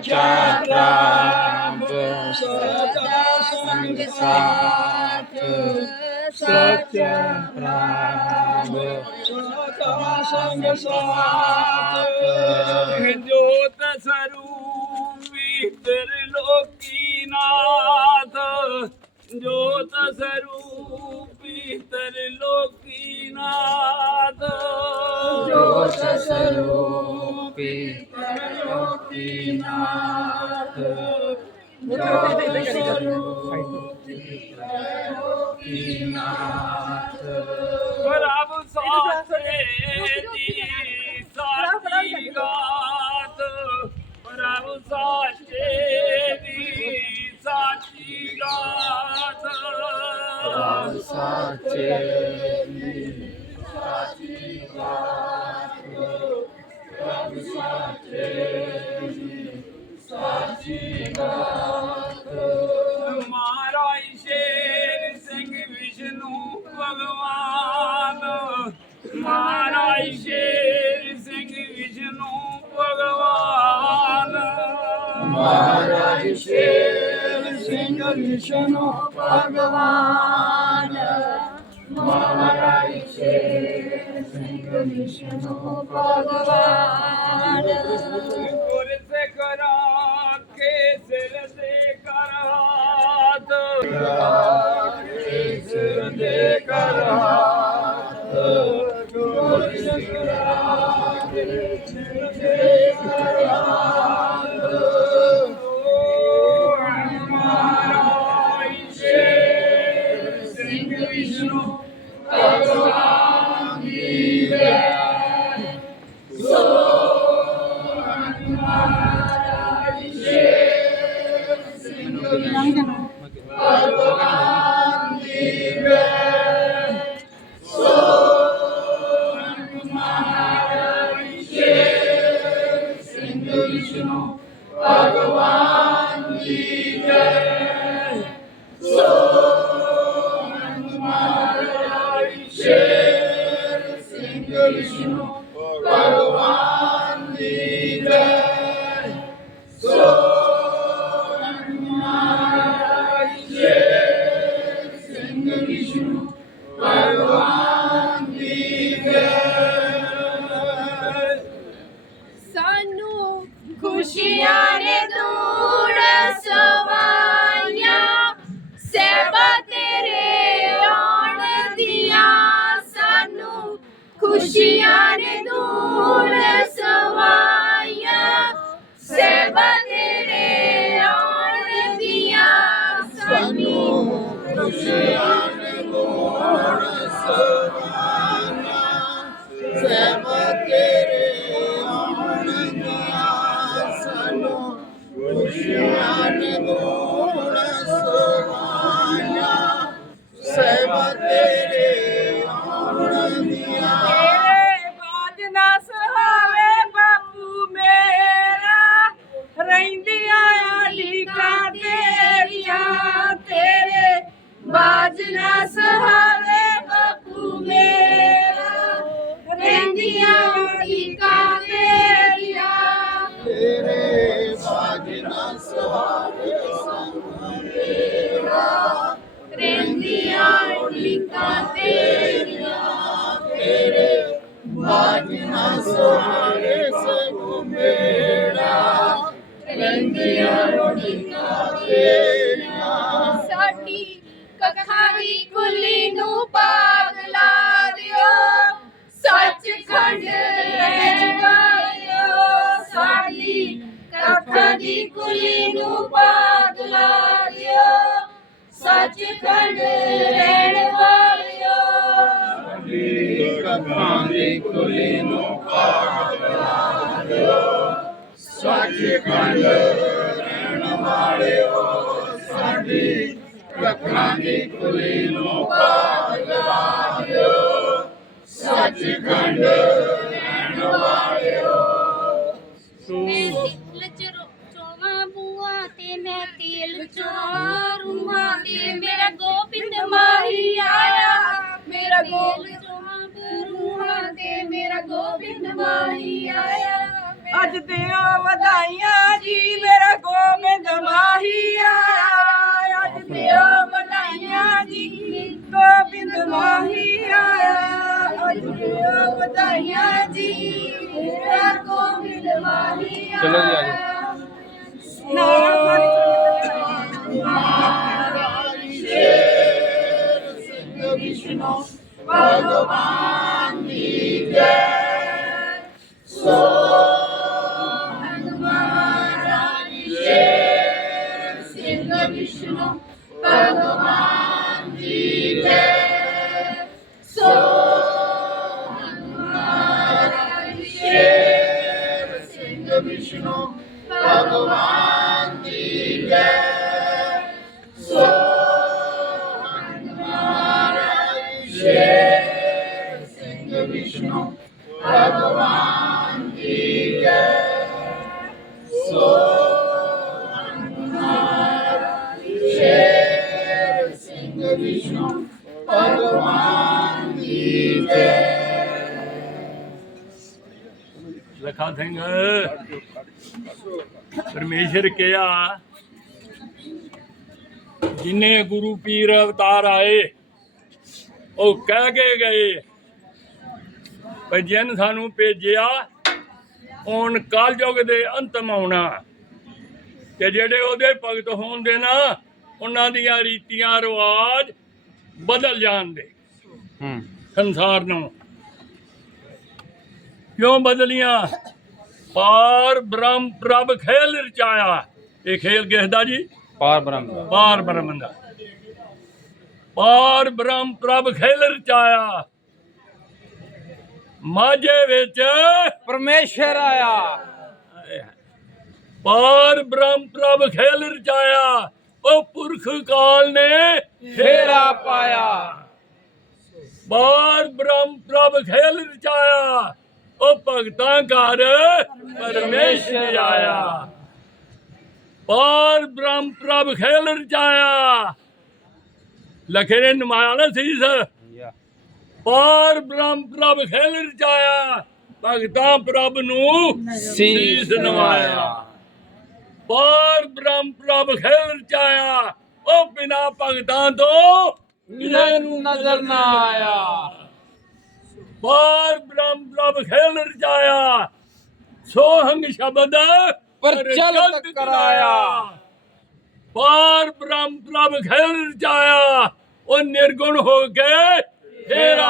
ਪ੍ਰਭ ਸਦਾ ਸੰਗ ਸਾਥ ਸਚਾ ਪ੍ਰਭ ਸਦਾ ਸੰਗ ਸਾਥ ਜੋਤ ਸਰੂਪੀ ਲੋਕੀ ਨਾਥ ਜੋਤ ਸਰੂਪੀ ਲੋਕੀ ਨਾਥ ਜੋਤ ਸਰੂਪੀ ਲੋਕੀਨਾਥ ਜੋਤ ਸਰੂਪੀ ਲੋਕੀਨਾਥ ਪ੍ਰਭ ਸਾਚੇ ਦੀ ਸਾਚੀ ਗਾਤ ਪ੍ਰਭ ਸਾਚੇ ਦੀ ਸਿੰਘ ਵਿਸ਼ਨੂੰ ਭਗਵਾਨ ਮਹਾਰਾਜ ਸ਼ੇਰ ਸਿੰਘ ਵਿਸ਼ਨੂੰ ਭਗਵਾਨ ਗੁਰ ਸੇ ਕਰਾ ਕੇ ਸਿਰ ਦੇ ਕਰ ਹਾਥ ਭਗਵਾਨ ਖੁਸ਼ੀਆਂ ਨੇ ਦੂਰ ਬਾਜ ਨਾ ਸਹਾਵੇ ਬਾਪੂ ਮੇਰਾ ਰਹਿੰਦੀਆਂ ਲੀਕਾਂ ਤੇਰੀਆਂ ਤੇਰੇ ਬਾਜਨਾ ਸਵਾਰੇ ਸੰਗ ਤੇਰਾ ਰਹਿੰਦੀਆਂ ਲੀਕਾਂ ਤੇਰੀਆਂ ਤੇਰੇ ਬਾਜਨਾ ਸਵਾਰੇ ਸੰਗ ਮੇਰਾ ਰੰਗੀਆਂ ਰੋਟੀਆਂ ਤੇਰੀਆਂ ਸਾਡੀ ਕੱਖਾਂ ਦੀ ਕੁੱਲੀ ਨੂੰ ਪਾਗ ਲਾ ਦਿਓ। ਸੱਚਖੰਡ ਰਹਿਣ ਵਾਲਿਓ, ਸਾਡੀ ਕੱਖਾਂ ਦੀ ਕੁੱਲੀ ਨੂੰ ਪਾਗ ਲਾ ਦਿਓ। ਸੱਚਖੰਡ ਰਹਿਣ ਵਾਲਿਓ। ਕੱਖਾਂ ਦੀ ਕੁਲੀ ਨੂੰ ਪਾਗ ਲਾ ਦਿਓ। ਸੱਚਖੰਡ ਰਹਿਣ ਵਾਲਿਓ, ਸਾਡੀ ਕੱਖਾਂ ਦੀ ਕੁਲੀ ਨੂੰ ਪਾਗ ਲਾ ਦਿਓ ਸੱਚਖੰਡ ਰਹਿਣ ਵਾਲਿਓ। ਮੈਂ ਤਿਲ ਚਰੋ ਚੋਵਾ ਬੂਆ ਤੇ ਮੈਂ ਤੇਲ ਚੋਰੂਆ ਤੇ ਮੇਰਾ ਗੋਬਿੰਦ ਮਾਹੀ ਆਇਆ। ਮੇਰਾ ਗੋਬਿੰਦ ਚੋਵਾ ਤੇ ਮੇਰਾ ਗੋਬਿੰਦ ਮਾਹੀ ਆਇਆ। ਅੱਜ ਤੇ ਵਧਾਈਆਂ ਜੀ ਮੇਰੇ ਵਿਸ਼ਨੂੰ ਭਗਵਾਨ ਦੀ ਜੈ ਸੋ ਹਨੂਮਾਨ ਸ਼ੇਰ ਸਿੰਘ ਵਿਸ਼ਨੂੰ ਭਗਵਾਨ ਦੀ ਜੈ ਸੋ ਹਨੂਮਾਨ ਸ਼ੇਰ ਭਗਵਾਨ ਦੀ ਜੈ। ਸੋ ਹਨੂਮਾਨ ਸ਼ੇਰ ਸਿੰਘ ਵਿਸ਼ਨੂੰ, ਭਗਵਾਨ ਦੀ ਜੈ। ਲਖਾ ਸਿੰਘ, ਪਰਮੇਸ਼ਰ ਕਿਹਾ, ਜਿਨੇ ਗੁਰੂ ਪੀਰ ਅਵਤਾਰ ਆਏ, ਉਹ ਕਹਿ ਕੇ ਗਏ। ਭਈ ਜਿਨ ਸਾਨੂੰ ਭੇਜਿਆ ਹੁਣ ਕਲਯੁਗ ਦੇ ਅੰਤਮ ਆਉਣਾ ਤੇ ਜਿਹੜੇ ਉਹਦੇ ਭਗਤ ਹੋਣਦੇ ਨਾ ਉਹਨਾਂ ਦੀਆਂ ਰੀਤੀਆਂ ਰਿਵਾਜ ਬਦਲ ਜਾਣਦੇ ਹੂੰ। ਸੰਸਾਰ ਨੂੰ। ਕਿਉਂ ਬਦਲੀਆਂ? ਪਾਰ ਬ੍ਰਹਮ ਪ੍ਰਭ ਖੇਲ ਰਚਾਇਆ। ਇਹ ਖੇਲ ਕਿਸ ਦਾ ਜੀ? ਪਾਰ ਬ੍ਰਹਮ ਦਾ। ਪਾਰ ਬ੍ਰਹਮ ਦਾ। ਪਾਰ ਬ੍ਰਹਮ ਪ੍ਰਭ ਖੇਲ ਰਚਾਇਆ। ਮਾਝੇ ਵਿੱਚ ਪਰਮੇਸ਼ਰ ਆਇਆ। ਪਾਰ ਬ੍ਰਹਮ ਪ੍ਰਭ ਖੇਲ ਰਚਾਇਆ। ਉਹ ਪੁਰਖ ਕਾਲ ਨੇ ਫੇਰਾ ਪਾਇਆ। ਬਾਰ ਬ੍ਰਹਮ ਪ੍ਰਭ ਖੇਲ ਰਚਾਇਆ। ਉਹ ਭਗਤਾਂ ਘਰ ਪਰਮੇਸ਼ਰ ਆਇਆ। ਬਾਰ ਬ੍ਰਹਮ ਪ੍ਰਭ ਖੇਲ ਰਚਾਇਆ। ਲਖੇ ਨੇ ਨਮਾਇਆ ਨਾ ਸੀਸ ਬਾਰ ਬ੍ਰਹਮ ਪ੍ਰਭ ਖੇਲ ਰਚਾਇਆ ਭਗਤਾਂ ਪ੍ਰਭ ਨੂੰ ਸੀਸ ਨਵਾਇਆ। ਬਾਰ ਬ੍ਰਹਮ ਪ੍ਰਭ ਖੇਲ ਰਚਾਇਆ ਉਹ ਬਿਨਾ ਭਗਤਾਂ ਤੋਂ ਮੈਨੂੰ ਨਜ਼ਰ ਨਾ ਆਇਆ? ਬਾਰ ਬ੍ਰਹਮ ਪ੍ਰਭ ਖੇਲ ਰਚਾਇਆ ਸੋਹੰਗ ਸ਼ਬਦ ਪ੍ਰਚਲਿਤ ਕਰਾਇਆ। ਬਾਰ ਬ੍ਰਹਮ ਪ੍ਰਭ ਖੇਲ ਰਚਾਇਆ ਉਹ ਨਿਰਗੁਣ ਹੋ ਕੇ ਫੇਰਾ ਪਾਇਆ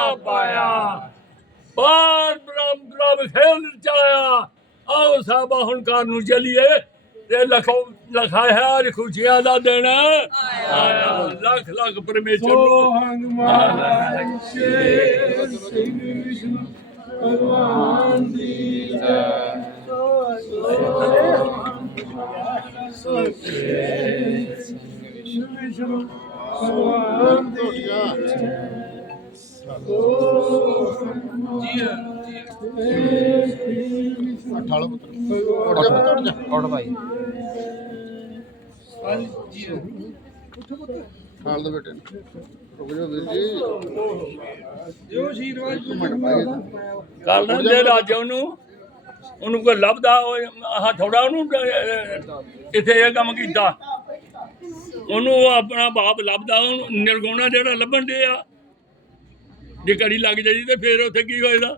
ਬਾਰ ਬ੍ਰਹਮ ਪ੍ਰਭ ਖੇਲ ਰਚਾਇਆ ਆਓ ਸਾਬਾ ਹੁਣ ਘਰ ਨੂੰ ਚਲੀਏ। ਤੇ ਲਖੋ ਲਖਾਇਆ ਅੱਜ ਖੁਸ਼ੀਆਂ ਦਾ ਦਿਨ। ਆਇਆ। ਲੱਖ ਲੱਖ ਪਰਮੇਸ਼ਰ ਨੂੰ। ਹਨੂਮਾਨ ਸ਼ੇਰ ਸਿੰਘ ਵਿਸ਼ਨੂੰ ਭਗਵਾਨ ਦੀ ਜੈ। ਸੋ ਸ਼ੇਰ ਸਿੰਘ ਵਿਸ਼ਨੂੰ ਭਗਵਾਨ ਦੀ ਜੈ। ਅਠਾਲਾ ਪੁੱਤਰ ਉੱਠ ਜਾ ਔੜ ਭਾਈ ਖਾਲ ਦੋ ਬੇਟੇ ਰੁਕ ਜਾਓ ਵੀਰ ਜੀ ਜੋ ਆਸ਼ੀਰਵਾਦ ਤੂੰ ਕੱਲ ਦੇ ਰਾਜਾ ਨੂੰ ਉਹਨੂੰ ਕੋਈ ਲੱਭਦਾ, ਉਹ ਥੋੜਾ ਉਹਨੂੰ ਇੱਥੇ ਇਹ ਕੰਮ ਕੀਤਾ ਉਹਨੂੰ ਉਹ ਆਪਣਾ ਬਾਪ ਲੱਭਦਾ, ਉਹਨੂੰ ਨਿਰਗੁਣਾ ਜਿਹੜਾ ਲੱਭਣ ਦੇ ਆ ਜੇ ਕੜੀ ਲੱਗ ਜਾਈ ਤੇ ਫੇਰ ਉੱਥੇ ਕੀ ਹੋਏਗਾ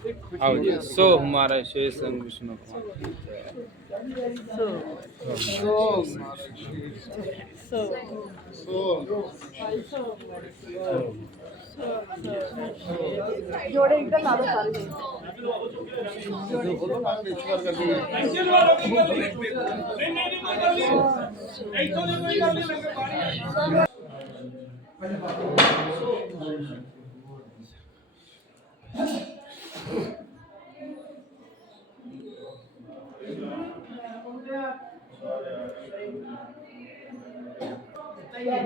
आओ जी सो हमारा शेष संग विष्णु जोड़े इधर ला दो सारे पहले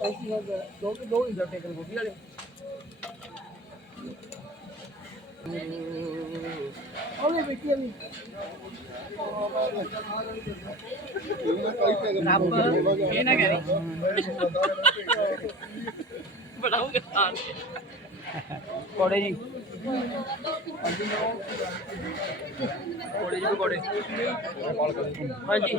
ਦੋ ਦੋ ਹੀ ਜੱਟੇ ਕੋਲ ਗੋਭੀ ਵਾਲੇ। ਉਹਨੇ ਬੇਟੀ ਵੀ। ਇਹ ਨਾ ਕਰੀ। ਕੋੜੇ ਜੀ। ਕੋੜੇ ਜੀ ਕੋੜੇ ਹਾਂਜੀ।